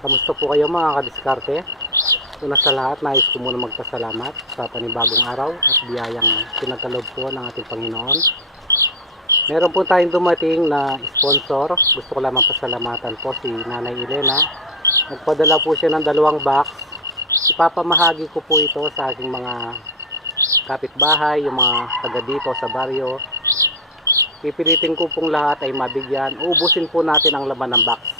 Kamusta po kayo mga kadiskarte? Una sa lahat, nais ko muna magpasalamat sa panibagong araw at biyayang pinagkaloob po ng ating Panginoon. Meron po tayong dumating na sponsor. Gusto ko lamang pasalamatan po si Nanay Elena. Nagpadala po siya ng 2 box. Ipapamahagi ko po ito sa aking mga kapitbahay, yung mga taga dito sa baryo. Pipilitin ko pong lahat ay mabigyan. Uubusin po natin ang laman ng box.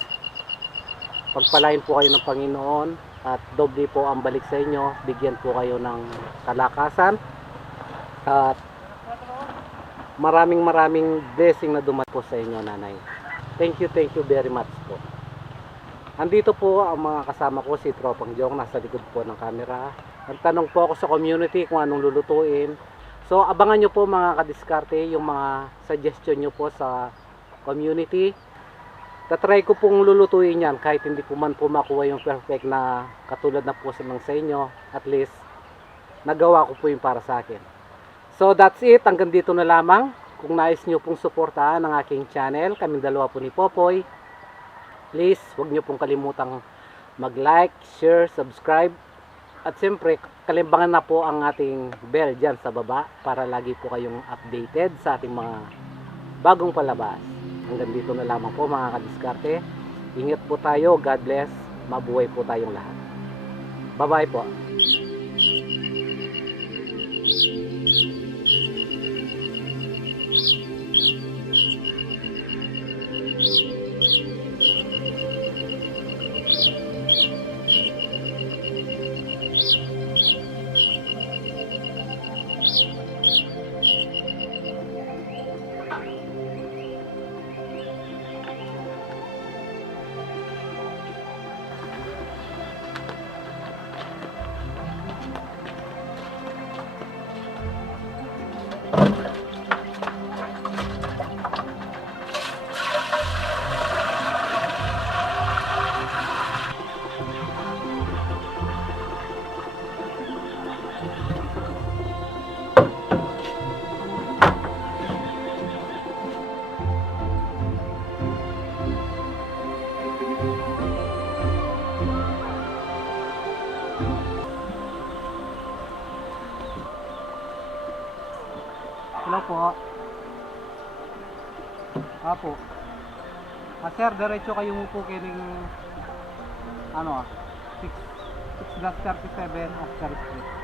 Pagpalain po kayo ng Panginoon at doble po ang balik sa inyo. Bigyan po kayo ng kalakasan at maraming blessing na dumating po sa inyo, Nanay. Thank you very much po. Andito po ang mga kasama ko, si Tropang Jong, nasa likod po ng camera. Nagtanong po ako sa community kung anong lulutuin. So abangan nyo po mga kadiskarte yung mga suggestion nyo po sa community. Tatry ko pong lulutuin yan kahit hindi ko man po makuha yung perfect na katulad na po sa inyo. At least nagawa ko po yung para sa akin. So that's it, hanggang dito na lamang. Kung nais nyo pong suportahan ang aking channel, kaming dalawa po ni Popoy, please huwag nyo pong kalimutang mag-like, share, subscribe. At siyempre kalimbangan na po ang ating bell dyan sa baba para lagi po kayong updated sa ating mga bagong palabas. Hanggang dito na lamang po mga kadiskarte. Ingat po tayo. God bless. Mabuhay po tayong lahat. Bye bye po. Hello po. Apo. Sir, diretso kayo mo po kining 6-37 Oscar Street.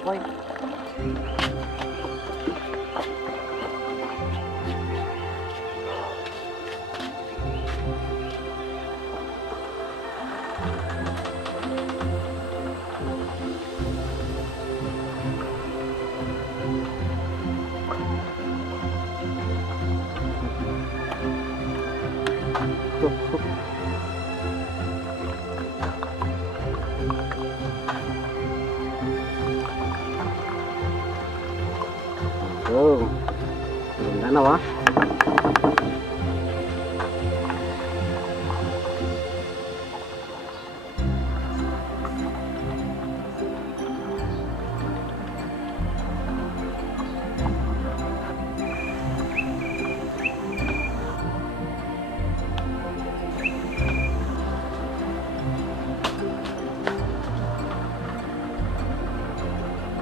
Okay. Oh, ganda na wa.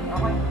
Ha ha ha!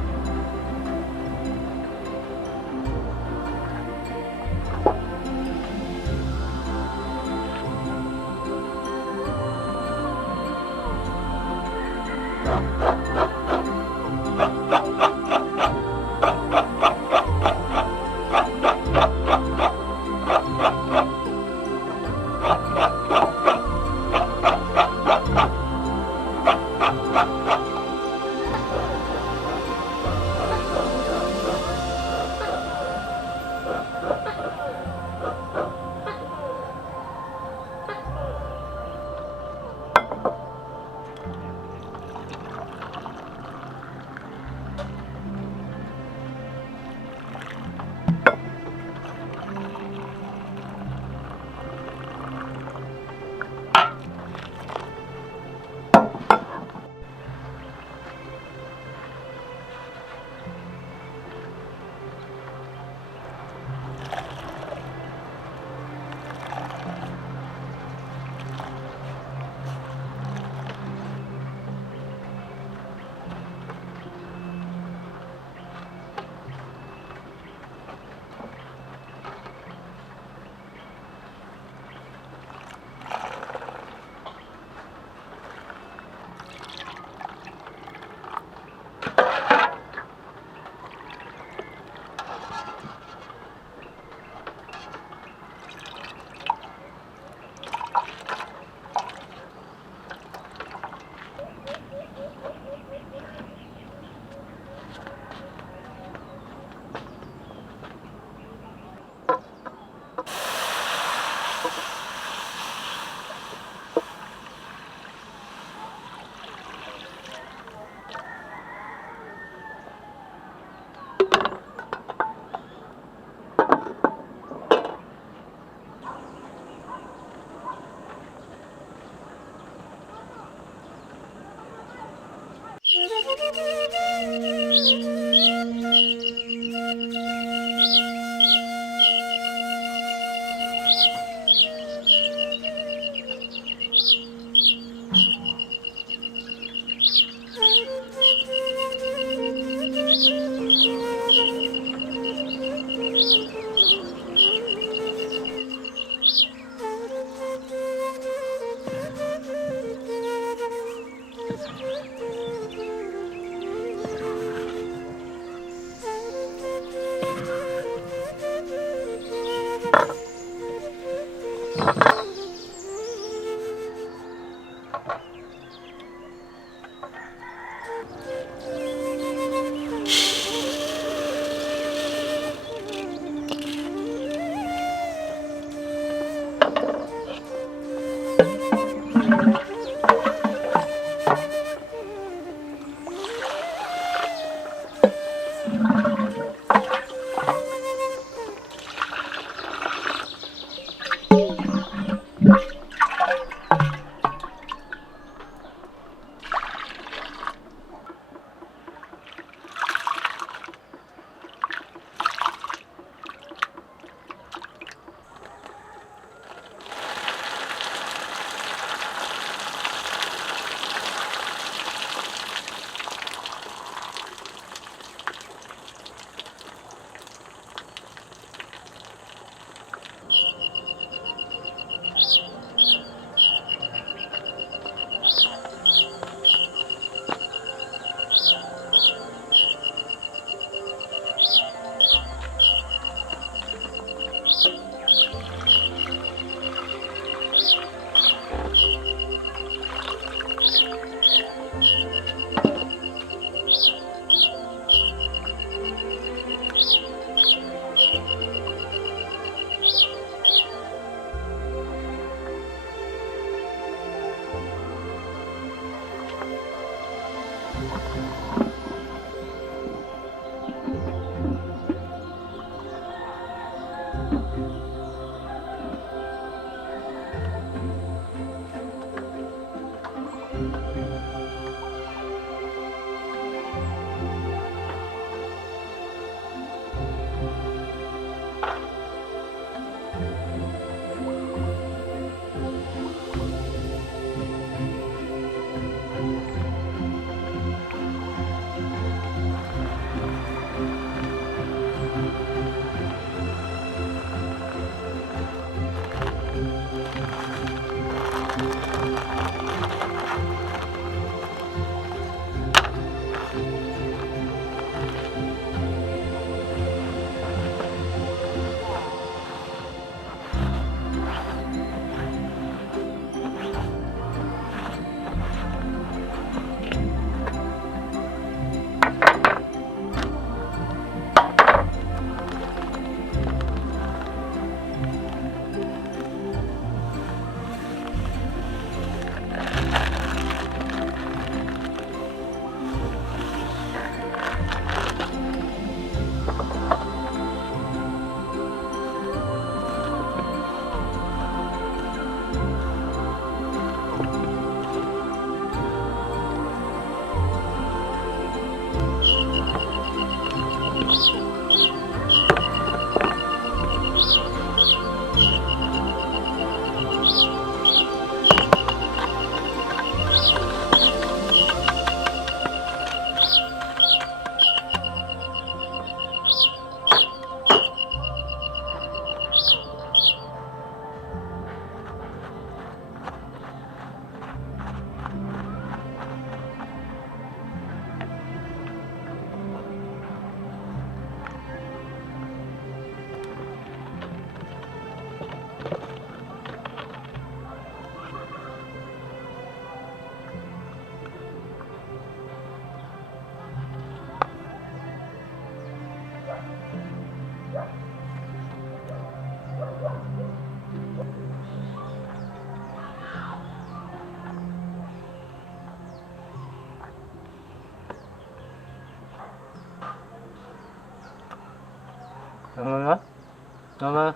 Ano na?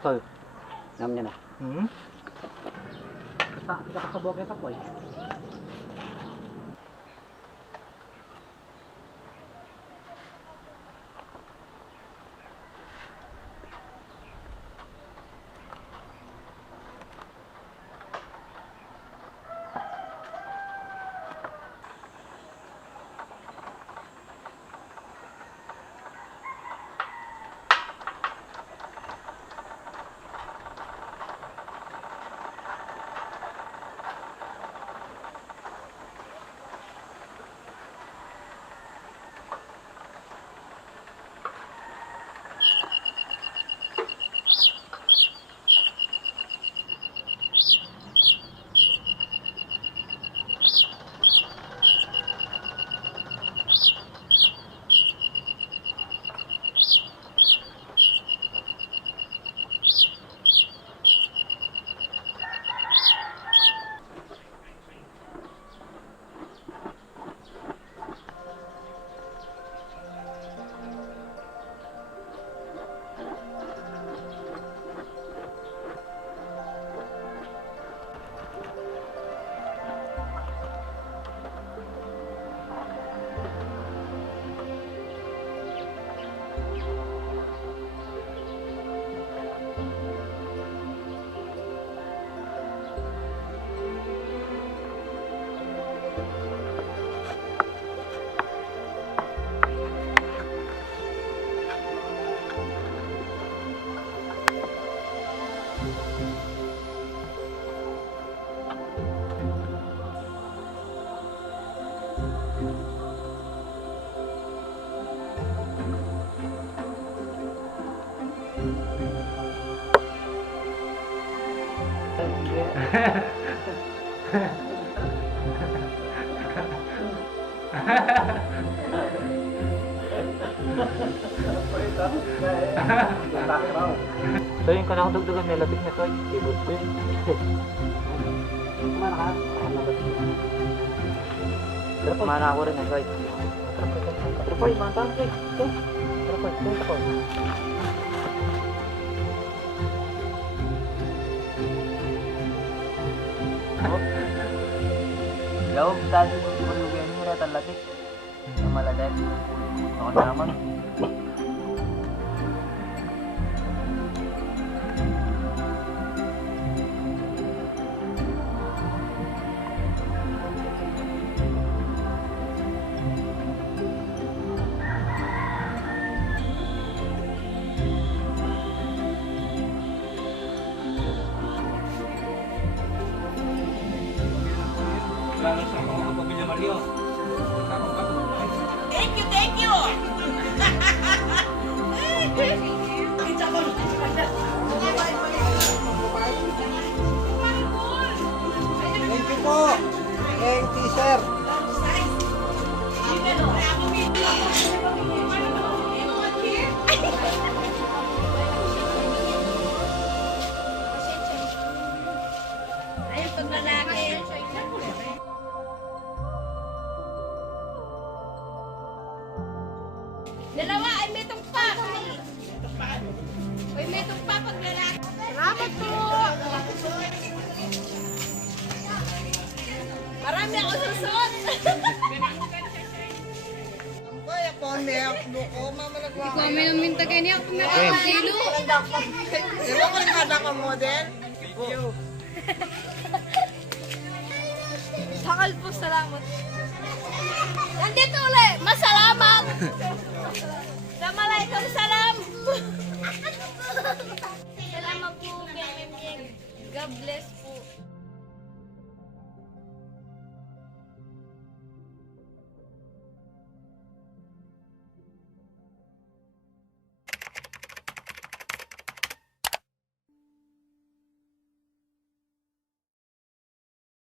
Sir. Nam niya na. Kita kasabog ka po eh. So yung kanang dugdugan may labig na soy. Ibot ko yun. Kumana ka? Pero kumana ako rin na soy. Pero po, ibang tawag soy. Pero po, ito po. Lawag tali mo si Malugan mo na talatik. Ang maladat. Ako naman. Thank you, thank you. Thank you po. Thank you, sir. Ayun, pag lalaki. Dalawa ay may tumpak. Uy, may tumpak pag lalaki. Salamat po. Marami ako susuot. Ikaw may naminta kayo niya kung may kilo. Diba ko yung kada ka model? Sakal po, salamat. Nandito ulit. Masalamat. Assalamualaikum salam. Salamat po, Kemem. God bless